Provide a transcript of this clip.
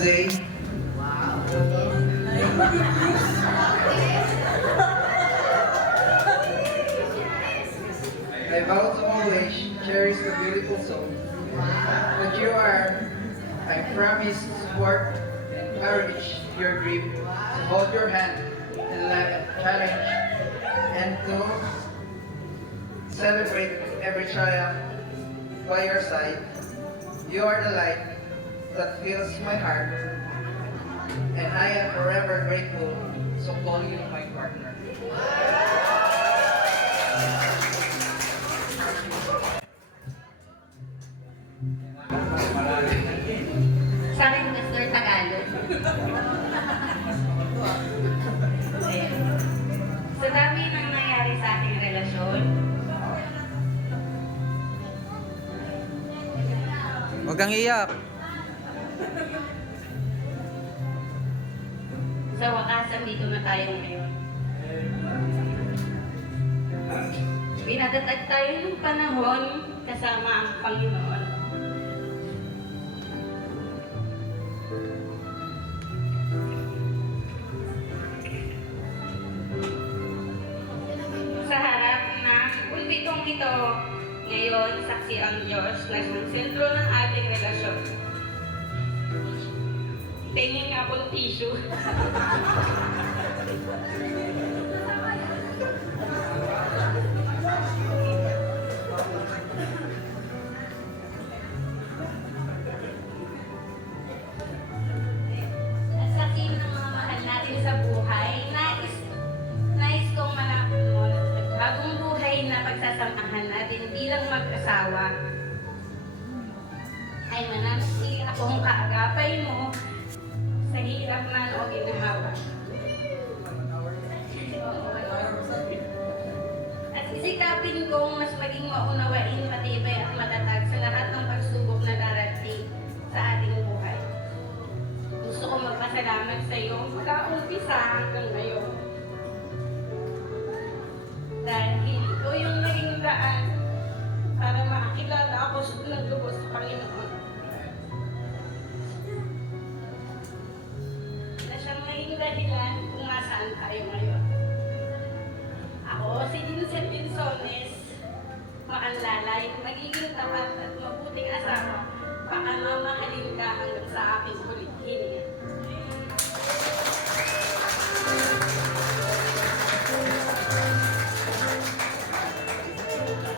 today. I vow to always cherish the beautiful soul that you are. I promise to support and encourage your dream, to hold your hand and let challenge, and to celebrate every triumph by your side. You are the light that fills my heart, and I am forever grateful to call you my partner. Sa akin, Mr. Tagalog. Ayan. Sa dami ng nangyari sa ating relasyon, Huwag kang iyak. sa wakas, andito na tayo ngayon. Pinatatag tayo ng panahon kasama ang Panginoon. Sa harap ng ulbitong ito, ngayon, saksi ang Diyos na siyang sentro ng ating relasyon. Tingin nga po tissue. At saksi ng mga mahal natin sa buhay, nais kong malapit mo na bagong buhay na pagsasamahan natin bilang mag-asawa ay mananatili akong kaagapay mo sa hirap man o ginhawa. At isikapin kong mas maging maunawain, matibay at matatag sa lahat ng pagsubok na darating sa ating buhay. Gusto kong magpasalamat sa iyo mula umpisa hanggang ngayon. Dahil ito yung naging daan para makakilala ako ng lubos sa Panginoon. Na siyang naging dahilan kung nasaan tayo ngayon. Ako, si Vincent Vinsones, makanlalay, magiging tapat at mabuting asawa, baka mamahalin ka hanggang sa aking huling hininga.